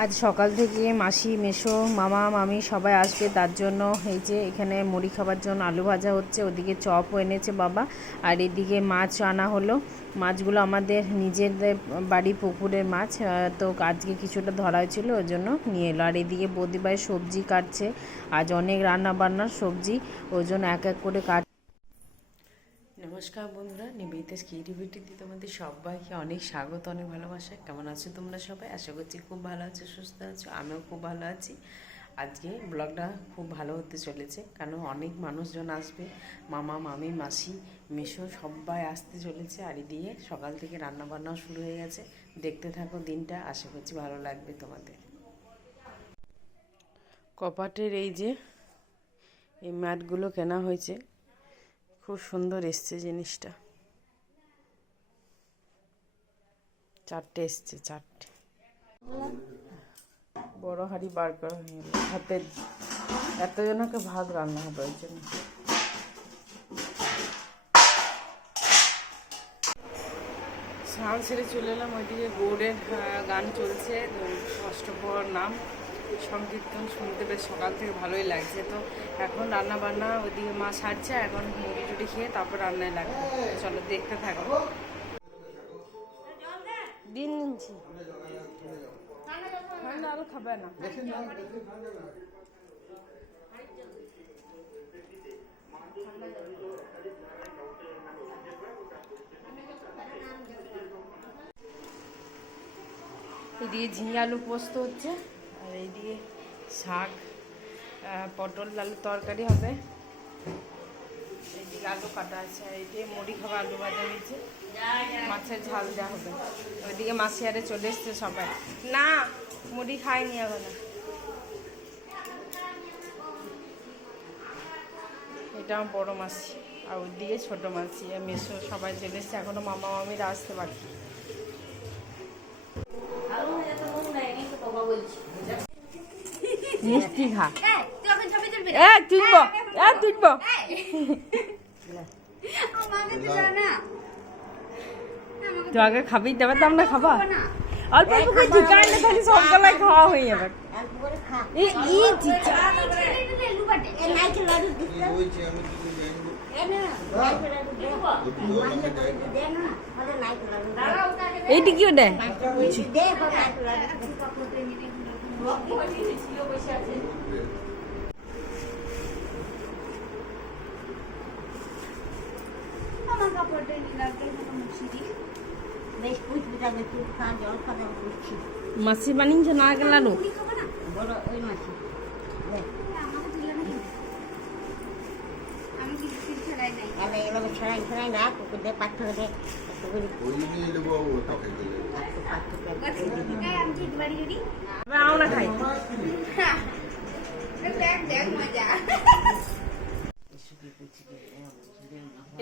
আজ সকাল থেকে মাসি মেসো মামা মামি সবাই আসবে, তার জন্য এই যে এখানে মুড়ি খাবার জন্য আলু ভাজা হচ্ছে, ওদিকে চপও এনেছে বাবা, আর এদিকে মাছ আনা হলো। মাছগুলো আমাদের নিজেদের বাড়ি পুকুরের মাছ, তো আজকে কিছুটা ধরা হয়েছিল ওই জন্য নিয়ে এলো। আর এদিকে বৌদিভাই সবজি কাটছে, আজ অনেক রান্না বান্নার সবজি, ওই জন্য এক এক করে কাট। নমস্কার বন্ধুরা, নিবেদিতাস ক্রিয়েটিভিটিতে তোমাদের সবাইকে অনেক স্বাগত, অনেক ভালোবাসা। কেমন আছো তোমরা সবাই? আশা করছি খুব ভালো আছো, সুস্থ আছো। আমিও খুব ভালো আছি। আজকে ব্লগটা খুব ভালো হতে চলেছে, কারণ অনেক মানুষজন আসবে, মামা মামি মাসি মেসো সবাই আসতে চলেছে। আর এদিকে সকাল থেকে রান্না বান্নাও শুরু হয়ে গেছে। দেখতে থাকো দিনটা, আশা করছি ভালো লাগবে তোমাদের। কপাটের এই যে এই ম্যাটগুলো কেনা হয়েছে, খুব সুন্দর এসছে জিনিসটা। 4টে এসছে, 4টে। বড় হাঁড়ি বার করা হয়ে গেল, হাতে এতজনকে ভাত রান্না হবে ওই জন্য। স্নান সেরে চলে এলাম, ওইদিকে গৌড়ের গান চলছে, অষ্টপ্রহর নাম সংকীর্তন শুনতে বেশ সকাল থেকে ভালোই লাগছে। তো এখন রান্না বান্না ওইদিকে মা সারছে, এখন মুড়ি টুড়ি খেয়ে তারপর রান্নায় লাগবে। চলো দেখতে থাকো। দিন নিচ্ছি, ঠান্ডা আরো খাবে না। এদিকে ঝিঙে আলু পোস্ত হচ্ছে, আর এইদিকে শাক পটল আলু তরকারি হবে। এইদিকে আলু কাটা আছে, আর এইদিকে মুড়ি খাওয়া আলু ভাজা হয়েছে, মাছের ঝাল যা হবে। ওইদিকে মাসি আরে চলে এসছে সবাই। না মুড়ি খাইনি এখন। এটা আমার বড়ো মাসি, আর ওইদিকে ছোটো মাসি আর মেসো সবাই চলে এসছে, এখনো মামা মামিরা আসতে বাকি। মিষ্টি খা, তুলবো তুলবো। তো আগে খাবি, দেবে তো আমরা খাবা অল্প অল্প করে ঝিকাইলে খালি সব গলায় খাওয়া হয়ে যাবে। এইটি কি ওটা? মাসি বানিয়েছে নারকেল লাড়ু।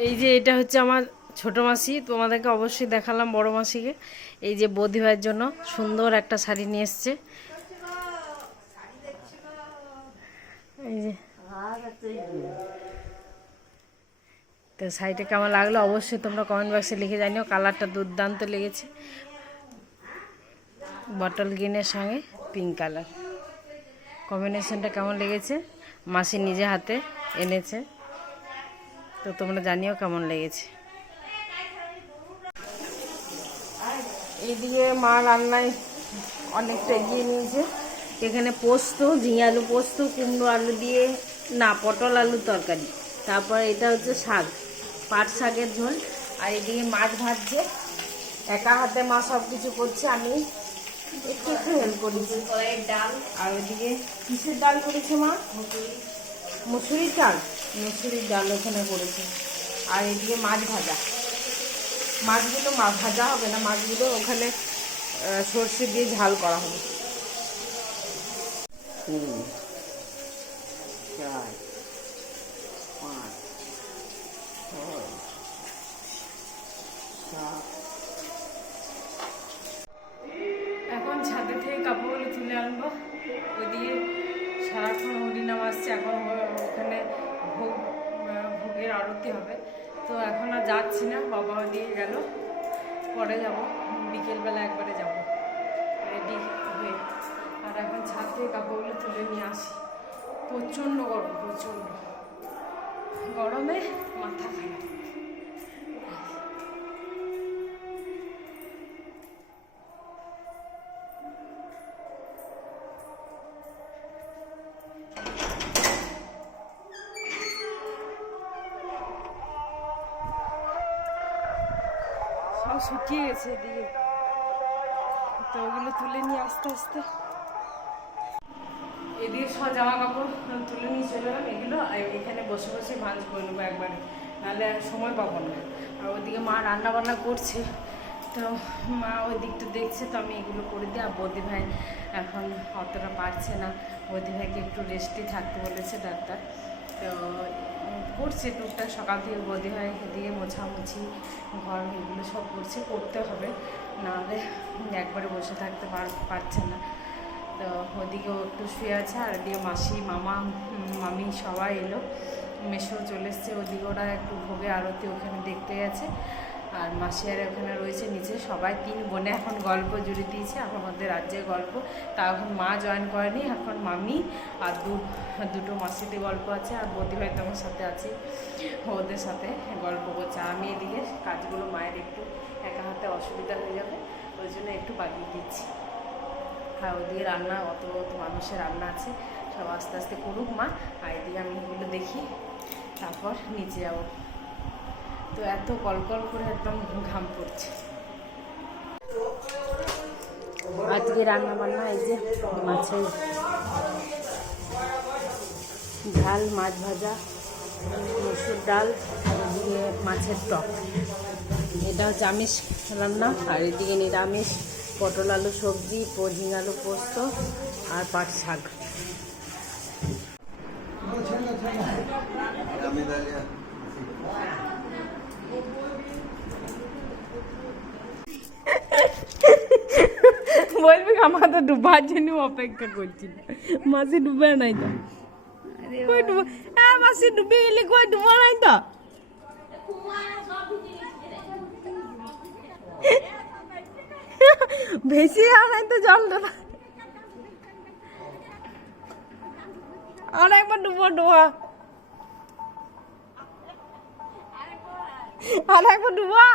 এই যে এটা হচ্ছে আমার ছোট মাসি, তোমাদেরকে অবশ্যই দেখালাম বড় মাসিকে। এই যে বৌদি ভাইয়ের জন্য সুন্দর একটা শাড়ি নিয়ে এসছে। এই যে তো শাড়িটা কেমন লাগলো অবশ্যই তোমরা কমেন্ট বক্সে লিখে জানিও। কালারটা দুর্দান্ত লেগেছে, বটল গ্রিনের সঙ্গে পিঙ্ক কালার কম্বিনেশনটা কেমন লেগেছে। মাসি নিজে হাতে এনেছে, তো তোমরা জানিও কেমন লেগেছে। এইদিকে মা রান্নায় অনেকটা এগিয়ে নিয়েছে। এখানে পোস্ত, ঝিঙে আলু পোস্ত, কুমড়ো আলু দিয়ে না পটল আলুর তরকারি, তারপর এটা হচ্ছে শাক, পাট শাকের ঝোল। আর এদিকে মাছ ভাজছে, একা হাতে মা সব কিছু করছে, আমি একটু একটু হেল্প করেছি। ডাল, আর ওইদিকে কিসের ডাল করেছে মা? মুসুরির ডাল, মুসুরির ডাল ওখানে করেছে। আর এদিকে মাছ ভাজা, মাছগুলো ভাজা হবে না, মাছগুলো ওখানে সর্ষে দিয়ে ঝাল করা হবে। এখন ছাদে থেকে কাপড়গুলো তুলে আনবো। ওইদিকে সারাক্ষণ হরিনাম আসছে, এখন ওখানে ভোগের আরতি হবে। তো এখন আর যাচ্ছি না, বাবা ওইদিকে গেল, পরে যাব, বিকেলবেলা একবারে যাব রেডি হয়ে। প্রচণ্ড গরম, প্রচণ্ড গরমে মাথা খারাপ। সব শুকিয়ে গেছে এদিকে, তো ওগুলো তুলে নিয়ে আস্তে আস্তে এদিকে সব জামা কাপড় তুলে নিয়ে চলে এলাম। এগুলো এখানে বসে বসে ভাঁজ করে নেবো একবারে, নাহলে আর সময় পাবো না। আর ওইদিকে মা রান্না বান্না করছে, তো মা ওই দিকটা দেখছে, তো আমি এগুলো করে দিই। আর বৌদি ভাই এখন অতটা পারছে না, বৌদি ভাইকে একটু রেস্টে থাকতে বলেছে ডাক্তার, তো করছে টুকটাক সকাল থেকে বৌদি ভাই এদিকে মোছামুছি ঘর এগুলো সব করছে, করতে হবে, নাহলে একবারে বসে থাকতে পারছে না। তো ওদিকেও একটু শুয়ে আছে, আর এদিকে মাসি মামা মামি সবাই এলো, মেশো চলে এসছে। ওদিকে ওরা একটু ভোগে আরতি ওখানে দেখতে গেছে, আর মাসি আর ওখানে রয়েছে নিচে। সবাই 3 বোনে এখন গল্প জুড়ে দিয়েছে, এখন আমাদের রাজ্যের গল্প। তা এখন মা জয়েন করেনি, এখন মামি আর দুটো মাসিতে গল্প আছে, আর বৌদি ভাই তোমার সাথে আছে, ওদের সাথে গল্প করছে। আমি এদিকে কাজগুলো মায়ের একটু একা হাতে অসুবিধা হয়ে যাবে, ওই জন্য একটু বাগিয়ে দিচ্ছি। হ্যাঁ, ওদিকে রান্না অত মানুষের রান্না আছে, সব আস্তে আস্তে করুক মা, আর এদিকে আমি এগুলো দেখি, তারপর নিচে যাব। তো এত কলকল করে একদম ঘাম পড়ছে। আজকে রান্না বান্না এই যে মাছের ঝাল, মাছ ভাজা, মসুর ডাল, এদিকে মাছের টক। এটা হচ্ছে আমিষ রান্না, আর এদিকে নিরামিষ পটল আলু সবজি, ঝিঙে আলু পোস্ত, আর পাট শাক। বলবি আমাদের ডুবার জন্য অপেক্ষা করছি, মাসি ডুবে নাই তো, কই ডুব, মাসি ডুবে গেলে কই ডুবা নাই তো। ভেসে আনাই তো জল, আর একবার ডুবো ডুবা, আর একবার ডুবা।